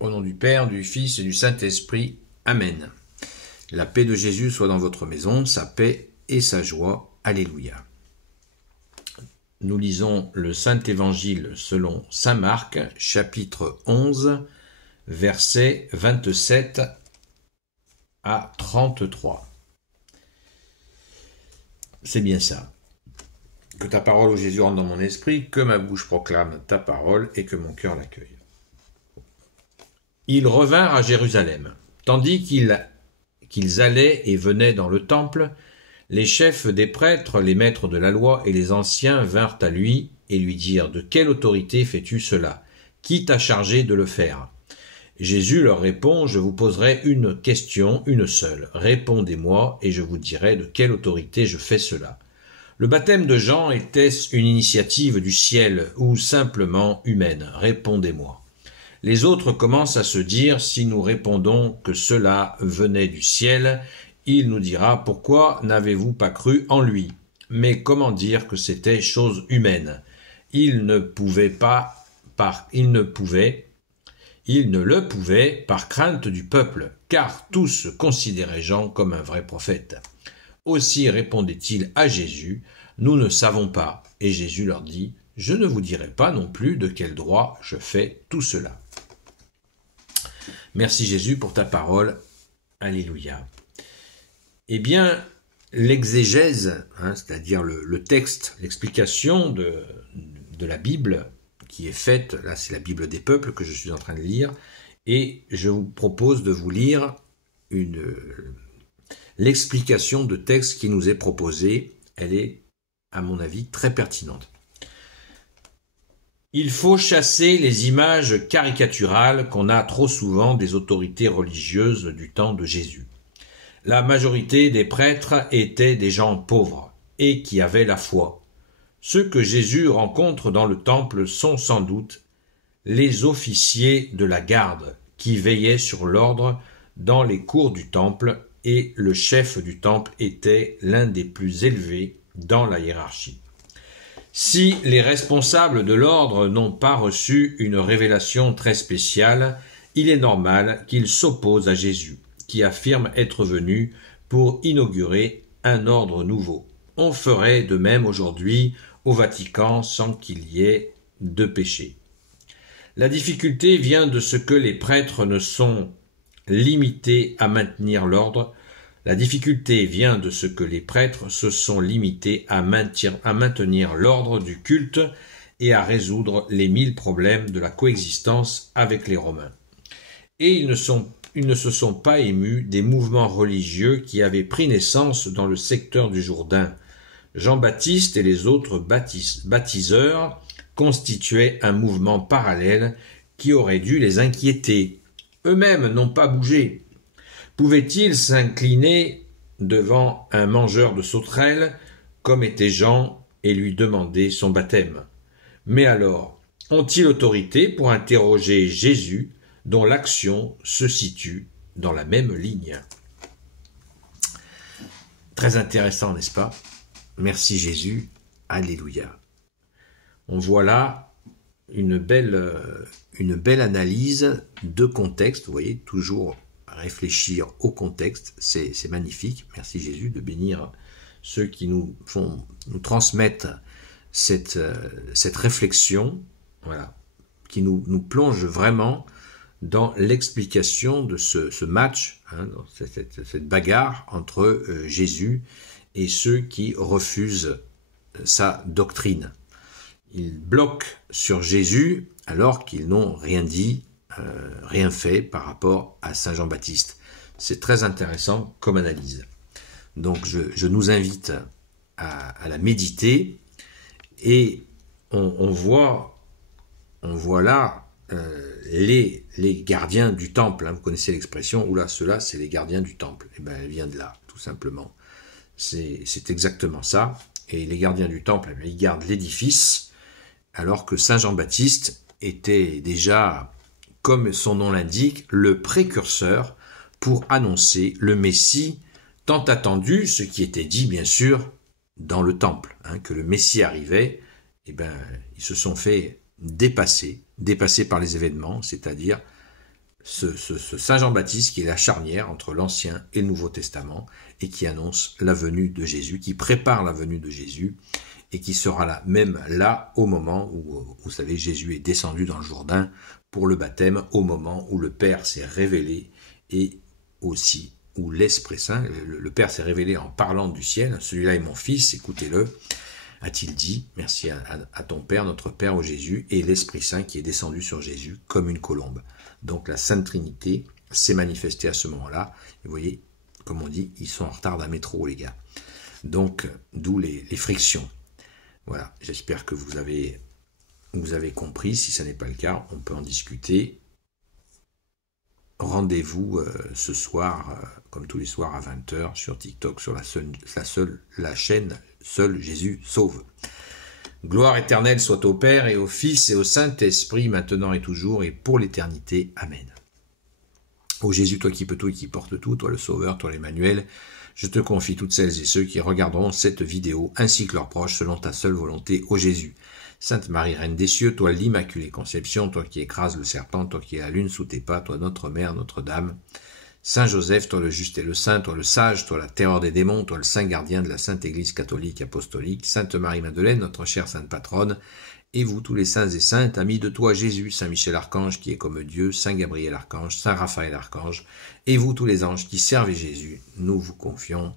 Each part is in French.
Au nom du Père, du Fils et du Saint-Esprit. Amen. La paix de Jésus soit dans votre maison, sa paix et sa joie. Alléluia. Nous lisons le Saint-Évangile selon saint Marc, chapitre 11, versets 27 à 33. C'est bien ça. Que ta parole, ô Jésus, rentre dans mon esprit, que ma bouche proclame ta parole et que mon cœur l'accueille. Ils revinrent à Jérusalem. Tandis qu'ils allaient et venaient dans le temple, les chefs des prêtres, les maîtres de la loi et les anciens vinrent à lui et lui dirent « De quelle autorité fais-tu cela? Qui t'a chargé de le faire ?» Jésus leur répond « Je vous poserai une question, une seule. Répondez-moi et je vous dirai de quelle autorité je fais cela. Le baptême de Jean était-ce une initiative du ciel ou simplement humaine? Répondez-moi. » Les autres commencent à se dire, si nous répondons que cela venait du ciel, il nous dira, pourquoi n'avez-vous pas cru en lui? Mais comment dire que c'était chose humaine? Il ne le pouvait par crainte du peuple, car tous considéraient Jean comme un vrai prophète. Aussi répondait-il à Jésus, nous ne savons pas. Et Jésus leur dit, je ne vous dirai pas non plus de quel droit je fais tout cela. Merci Jésus pour ta parole. Alléluia. Eh bien, l'exégèse, c'est-à-dire le texte, l'explication de la Bible qui est faite, là c'est la Bible des peuples que je suis en train de lire, et je vous propose de vous lire l'explication de texte qui nous est proposée. Elle est, à mon avis, très pertinente. Il faut chasser les images caricaturales qu'on a trop souvent des autorités religieuses du temps de Jésus. La majorité des prêtres étaient des gens pauvres et qui avaient la foi. Ceux que Jésus rencontre dans le temple sont sans doute les officiers de la garde qui veillaient sur l'ordre dans les cours du temple, et le chef du temple était l'un des plus élevés dans la hiérarchie. Si les responsables de l'ordre n'ont pas reçu une révélation très spéciale, il est normal qu'ils s'opposent à Jésus, qui affirme être venu pour inaugurer un ordre nouveau. On ferait de même aujourd'hui au Vatican sans qu'il y ait de péché. La difficulté vient de ce que les prêtres ne sont limités à maintenir l'ordre. La difficulté vient de ce que les prêtres se sont limités à maintenir l'ordre du culte et à résoudre les 1000 problèmes de la coexistence avec les Romains. Et ils ne se sont pas émus des mouvements religieux qui avaient pris naissance dans le secteur du Jourdain. Jean-Baptiste et les autres baptiseurs constituaient un mouvement parallèle qui aurait dû les inquiéter. Eux-mêmes n'ont pas bougé. Pouvaient-ils s'incliner devant un mangeur de sauterelles, comme était Jean, et lui demander son baptême? Mais alors, ont-ils autorité pour interroger Jésus, dont l'action se situe dans la même ligne? Très intéressant, n'est-ce pas? Merci Jésus. Alléluia. On voit là une belle analyse de contexte, vous voyez, toujours réfléchir au contexte, c'est magnifique. Merci Jésus de bénir ceux qui nous transmettent cette réflexion, voilà, qui nous plonge vraiment dans l'explication de ce match, cette bagarre entre Jésus et ceux qui refusent sa doctrine. Ils bloquent sur Jésus alors qu'ils n'ont rien dit, rien fait par rapport à Saint Jean-Baptiste. C'est très intéressant comme analyse. Donc je nous invite à la méditer, et on voit là les gardiens du temple. Vous connaissez l'expression, oula, ceux-là c'est les gardiens du temple. Et bien elle vient de là, tout simplement. C'est exactement ça. Et les gardiens du temple, ils gardent l'édifice, alors que Saint Jean-Baptiste était déjà, comme son nom l'indique, le précurseur pour annoncer le Messie tant attendu, ce qui était dit bien sûr dans le temple, que le Messie arrivait. Eh ben, ils se sont fait dépasser par les événements, c'est-à-dire ce Saint Jean-Baptiste qui est la charnière entre l'Ancien et le Nouveau Testament et qui annonce la venue de Jésus, qui prépare la venue de Jésus et qui sera là, même là au moment où, vous savez, Jésus est descendu dans le Jourdain pour le baptême, au moment où le Père s'est révélé et aussi où l'Esprit Saint, le Père s'est révélé en parlant du ciel, celui-là est mon Fils, écoutez-le, a-t-il dit, merci à ton Père, notre Père, au Jésus, et l'Esprit Saint qui est descendu sur Jésus comme une colombe. Donc la Sainte Trinité s'est manifestée à ce moment-là. Et vous voyez, comme on dit, ils sont en retard d'un métro, les gars. Donc, d'où les frictions. Voilà, j'espère que vous avez compris. Si ce n'est pas le cas, on peut en discuter. Rendez-vous ce soir, comme tous les soirs à 20h, sur TikTok, sur la chaîne Seul Jésus Sauve. Gloire éternelle soit au Père et au Fils et au Saint-Esprit, maintenant et toujours et pour l'éternité. Amen. Ô Jésus, toi qui peux tout et qui portes tout, toi le Sauveur, toi l'Emmanuel, je te confie toutes celles et ceux qui regarderont cette vidéo, ainsi que leurs proches, selon ta seule volonté, ô Jésus. Sainte Marie, Reine des cieux, toi l'Immaculée Conception, toi qui écrases le serpent, toi qui es la lune sous tes pas, toi notre Mère, Notre-Dame. Saint Joseph, toi le juste et le saint, toi le sage, toi la terreur des démons, toi le saint gardien de la Sainte Église catholique apostolique, Sainte Marie-Madeleine, notre chère Sainte Patronne, et vous tous les saints et saintes, amis de toi Jésus, Saint Michel Archange qui est comme Dieu, Saint Gabriel Archange, Saint Raphaël Archange, et vous tous les anges qui servez Jésus, nous vous confions,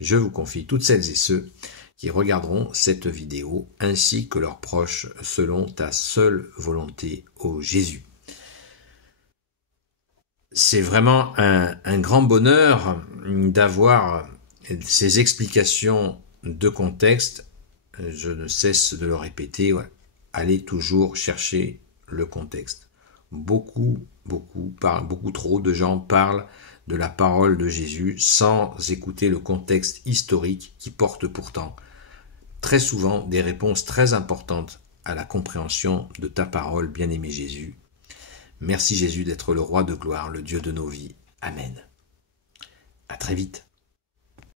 je vous confie toutes celles et ceux qui regarderont cette vidéo, ainsi que leurs proches, selon ta seule volonté, ô Jésus. C'est vraiment un grand bonheur d'avoir ces explications de contexte. Je ne cesse de le répéter, allez toujours chercher le contexte. Beaucoup trop de gens parlent de la parole de Jésus sans écouter le contexte historique qui porte pourtant très souvent des réponses très importantes à la compréhension de ta parole, bien-aimé Jésus. Merci Jésus d'être le roi de gloire, le Dieu de nos vies. Amen. À très vite.